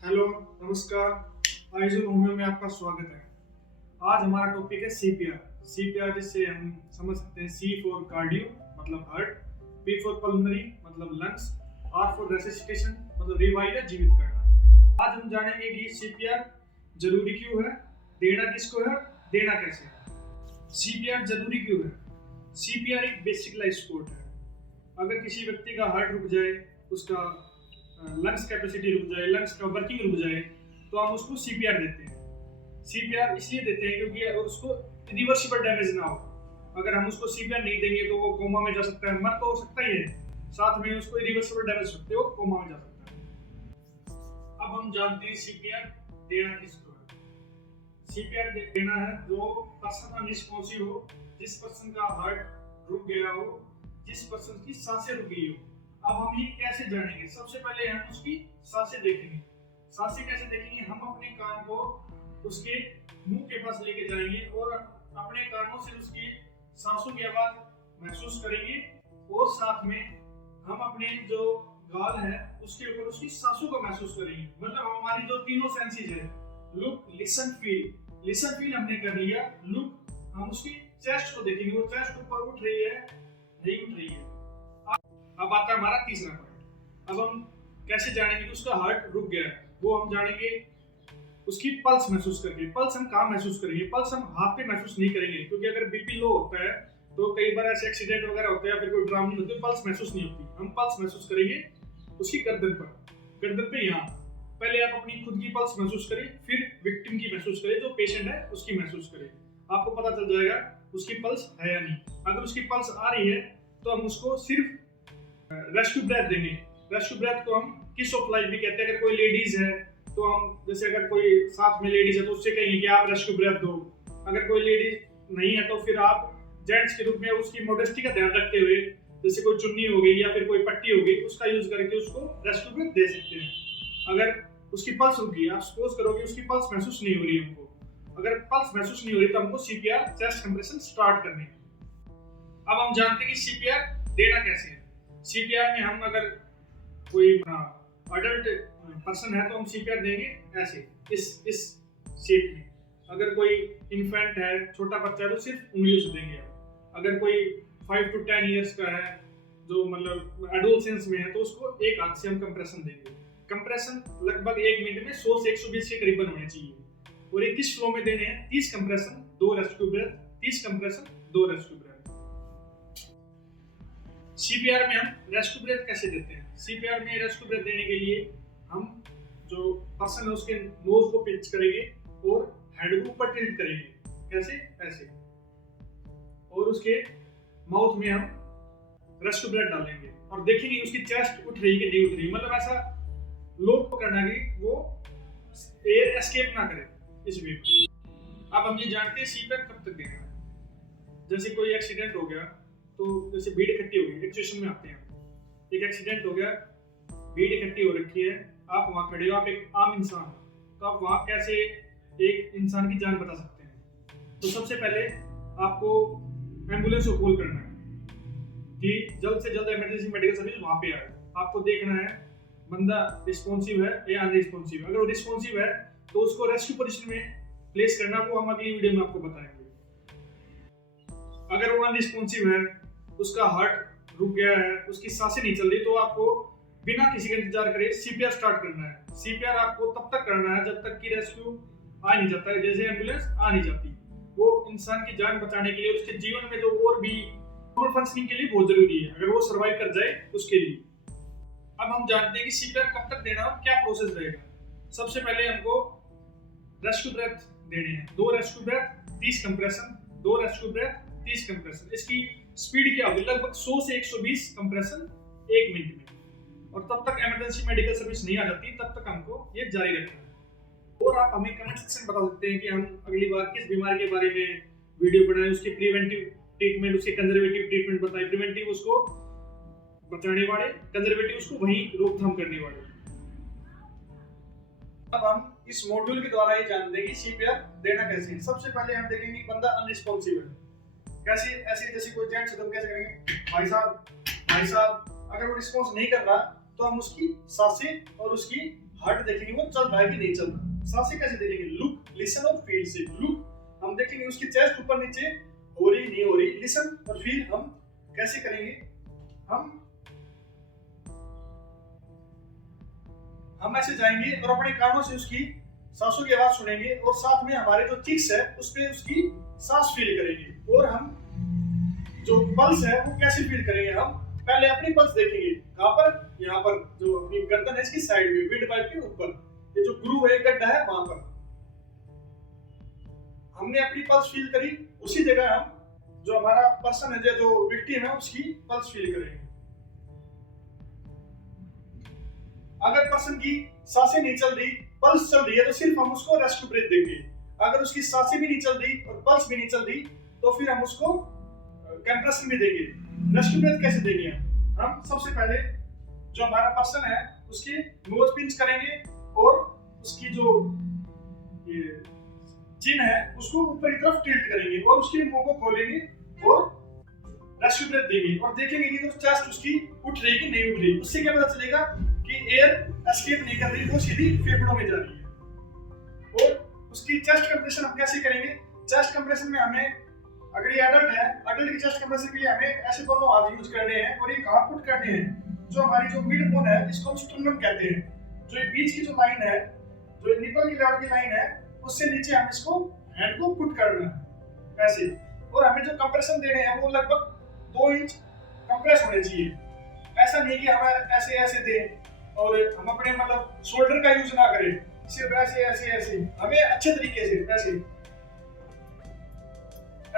Hello, नमस्कार। Eigen homeo में आपका स्वागत है। आज हमारा टॉपिक है सीपीआर। सीपीआर जिससे हम समझ सकते हैं सी फॉर कार्डियो मतलब हार्ट, पी फॉर पल्मोनरी मतलब लंग्स, आर फॉर रेसिस्टेशन मतलब रिवाइव या जीवित करना। आज हम जानेंगे कि सीपीआर जरूरी क्यों है, देना किसको है, देना कैसे है। सीपीआर जरूरी क्यों है? सीपीआर एक बेसिक लाइफ सपोर्ट है। अगर किसी व्यक्ति का हार्ट रुक जाए, उसका लंग्स कैपेसिटी रुक जाए, लंग्स का वर्किंग रुक जाए, तो हम उसको सीपीआर देते हैं। सीपीआर इसलिए देते हैं क्योंकि उसको रिवर्सिबल डैमेज ना हो। अगर हम उसको सीपीआर नहीं देंगे तो वो कोमा में जा सकता है, मर तो हो सकता ही है, साथ में उसको रिवर्सिबल डैमेज सकते हो, कोमा में जा सकता है। अब हम जानते हैं सीपीआर देना किसको है। सीपीआर देना है जो पर्सन अनरिस्पॉन्सिव हो, जिस पर्सन का हार्ट रुक गया हो, जिस पर्सन की सांसें रुक गई हो। अब हम ये कैसे जानेंगे? सबसे पहले हम उसकी सांसें देखेंगे। सांसें कैसे देखेंगे? हम अपने कान को उसके मुंह के पास लेके जाएंगे और अपने कानों से उसकी सांसों की आवाज महसूस करेंगे, और साथ में हम अपने जो गाल है उसके ऊपर उसकी सांसों को महसूस करेंगे। मतलब हमारी जो तीनों सेंसेस है, look, listen, feel. Listen feel हमने कर लिया। लुक, हम उसकी चेस्ट को देखेंगे, वो चेस्ट ऊपर उठ रही है, नहीं उठ रही है। अब आता है हमारा तीसरा पॉइंट। अब हम कैसे जानेंगे कि उसका हार्ट रुक गया है? वो हम जानेंगे उसकी पल्स महसूस करके। पल्स हम कहाँ महसूस करेंगे? पल्स हम हाथ पे महसूस नहीं करेंगे, क्योंकि अगर बीपी लो होता है तो कई बार ऐसे एक्सीडेंट वगैरह होते हैं या फिर कोई ड्राउनिंग होती है, पल्स महसूस नहीं होती। हम पल्स महसूस करेंगे उसकी गर्दन पर, गर्दन पे यहाँ। पहले आप अपनी खुद की पल्स महसूस करें, फिर विक्टिम की महसूस करें, जो पेशेंट है उसकी महसूस करें। आपको पता चल जाएगा उसकी पल्स है या नहीं। अगर उसकी पल्स आ रही है तो हम उसको सिर्फ रेस्क्यू ब्रेथ देंगे। रेस्क्यू ब्रेथ को हम किस ऑफ लाइफ भी कहते हैं। अगर कोई लेडीज है तो हम, जैसे अगर कोई साथ में लेडीज है तो उससे कहेंगे कि आप रेस्क्यू ब्रेथ दो। अगर कोई लेडीज नहीं है तो फिर आप जेंट्स के रूप में उसकी मॉडेस्टी का ध्यान रखते हुए, जैसे कोई चुन्नी हो गई या फिर कोई पट्टी हो गई, उसका यूज करके उसको रेस्क्यू ब्रेथ दे सकते हैं। अगर उसकी पल्स रुक गई, आप सपोज करो कि उसकी पल्स महसूस नहीं हो रही हमको, अगर पल्स महसूस नहीं हो रही तो हमको सीपीआर चेस्ट कंप्रेशन स्टार्ट करनी है। अब हम जानते हैं कि सीपीआर देना कैसे है। सीपीआर में हम अगर कोई अडल्ट पर्सन है तो हम सीपीआर देंगे ऐसे, इस शेप में। अगर कोई इन्फेंट है, छोटा बच्चा है, तो सिर्फ उंगलियों से देंगे। अगर कोई 5 to 10 इयर्स का है, जो मतलब एडोलसेंस में है, तो उसको एक हाथ से हम कंप्रेशन देंगे। कंप्रेशन लगभग 1 मिनट में 100 से 120 के करीबन होने चाहिए। और ये किस फ्लो में देने हैं? 30 compression 2 rescue breath, 30 compression 2 rescue breath. CPR में हम रेस्क्यू ब्रेथ कैसे देते हैं? सीपीआर में रेस्क्यू ब्रेथ देने के लिए हम जो पर्सन है उसके नोज को पिंच करेंगे और हेड को ऊपर टिल्ट करेंगे, कैसे? ऐसे। और उसके माउथ में हम रेस्क्यू ब्रेथ डालेंगे और देखेंगे उसकी चेस्ट उठ रही कि नहीं उठ रही। मतलब ऐसा लोग करना कि वो एयर एस्केप ना करे इस वे में। अब हम ये जानते हैं सीपीआर कब तक देना है। जैसे कोई एक्सीडेंट हो गया, तो जैसे भीड़ इकट्ठी हो गई, एक सिचुएशन में आते हैं, एक एक्सीडेंट हो गया, भीड़ इकट्ठी हो रखी है, आप वहां खड़े हो, आप एक आम इंसान हो, तो आप वहां कैसे एक इंसान की जान बचा सकते हैं? तो सबसे पहले आपको एम्बुलेंस को कॉल करना है कि जल्द से जल्द इमरजेंसी मेडिकल सर्विस वहां पे आए। आपको देखना है बंदा रिस्पॉन्सिव है या अनरिस्पॉन्सिव। अगर वो रिस्पॉन्सिव है तो उसको रेस्क्यू पोजीशन में प्लेस करना, वो हम अगली वीडियो में आपको बताएंगे। अगर वो अनरिस्पॉन्सिव है, उसका हार्ट रुक गया है, उसकी सांसें नहीं चल रही, तो आपको बिना किसी का इंतजार करे सीपीआर स्टार्ट करना है। सीपीआर आपको तब तक करना है जब तक कि रेस्क्यू आ नहीं जाता है, जैसे एम्बुलेंस आ नहीं जाती। वो इंसान की जान बचाने के लिए, उसके जीवन में जो और भी नॉर्मल फंक्शनिंग के लिए बहुत जरूरी है, अगर वो सर्वाइव कर जाए उसके लिए। अब हम जानते हैं कि सीपीआर कब तक देना और क्या प्रोसेस रहेगा। सबसे पहले हमको रेस्क्यू ब्रेथ देने हैं, 2 rescue breath, 30 compression, 2 rescue breath, 30 compression. इसकी स्पीड क्या होगी? लगभग 100 से 120 कंप्रेशन 1 मिनट में। और तब तक इमरजेंसी मेडिकल सर्विस नहीं आ जाती, तब तक हमको ये जारी रखना है। और आप हमें कमेंट सेक्शन में बता सकते हैं कि हम अगली बार किस बीमारी के बारे में वीडियो बनाएं, उसकी प्रिवेंटिव ट्रीटमेंट, उसके कंजर्वेटिव ट्रीटमेंट बताएं। प्रिवेंटिव उसको बचाने वाले, कंजर्वेटिव उसको वहीं रोकथाम करने वाले। अब हम इस मॉड्यूल के द्वारा ये जानते हैं कि सीपीआर देना कैसे है। सबसे पहले हम देखेंगे कि बंदा अनरिस्पॉन्सिव है कैसे। ऐसे जैसे कोई जेंट्स है तो कैसे करेंगे? भाई साहब, भाई साहब। अगर वो रिस्पॉन्स नहीं कर रहा तो हम उसकी सांसें और उसकी हार्ट देखेंगे वो चल रहा है कि नहीं चल रहा। सांसें कैसे देखेंगे? लुक, लिसन और फील से। लुक हम देखेंगे उसकी चेस्ट ऊपर नीचे हो रही नहीं हो रही। लिसन और फील हम कैसे करेंगे? हम ऐसे जाएंगे और अपने कानों से उसकी सांसों की आवाज सुनेंगे और साथ में हमारे जो चिक्स है उस पे उसकी सांस फील करेंगे। और हम जो पल्स है वो कैसे फील करेंगे? हम पहले अपनी पल्स देखेंगे। कहां पर? यहाँ पर जो अपनी गर्दन है इसकी साइड में, विंड पाइप के ऊपर, ये जो ग्रूव है, गड्ढा है, वहां पर हमने अपनी पल्स फील करी। उसी जगह हम जो हमारा पर्सन है, जो विक्टिम है, उसकी पल्स फील करेंगे। अगर पर्सन की सांसें नहीं चल रही, पल्स चल रही है, तो सिर्फ हम उसको रेस्क्यू ब्रेथ देंगे। अगर उसकी सांसें भी नहीं चल रही और पल्स भी नहीं चल रही तो फिर हम उसको कंप्रेशन भी देंगे। रेस्क्यू ब्रेथ कैसे देंगे? हम सबसे पहले जो हमारा पर्सन है उसकी नोज पिंच करेंगे और उसकी जो ये चिन है उसको ऊपर की तरफ टिल्ट करेंगे और उसके मुंह को खोलेंगे और रेस्क्यू ब्रेथ देंगे और देखेंगे कि तो चेस्ट उसकी उठ रही कि नहीं उठ रही। उससे क्या पता चलेगा कि एयर एस्केप नहीं कर रही, वो सीधी फेफड़ों में जा रही है। और उसकी चेस्ट कंप्रेशन हम कैसे करेंगे? चेस्ट कंप्रेशन में हमें, अगर ये एडल्ट है, एडल्ट की चेस्ट कंप्रेशन के लिए हमें ऐसे दोनों हाथ यूज करने हैं और ये कहां पुट करने हैं? जो हमारी जो मिड बोन है इसको हम स्टर्नम कहते हैं। जो ये बीच की जो लाइन है, जो निपल की लेवल की लाइन है, उससे नीचे हम इसको हैंड को पुट करना है ऐसे। और हमें जो कंप्रेशन देने हैं वो लगभग 2 इंच कंप्रेस होने चाहिए। ऐसा नहीं कि हम ऐसे ऐसे दें और हम अपने मतलब शोल्डर का यूज ना करें, सिर्फ ऐसे ऐसे ऐसे। हमें अच्छे तरीके से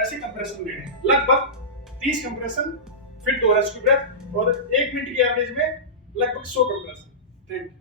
ऐसे कंप्रेशन देने हैं। लगभग 30 कंप्रेशन फिर 2 रेस्क्यू ब्रेथ और 1 मिनट की एवरेज में लगभग 100 कंप्रेशन। Thank you.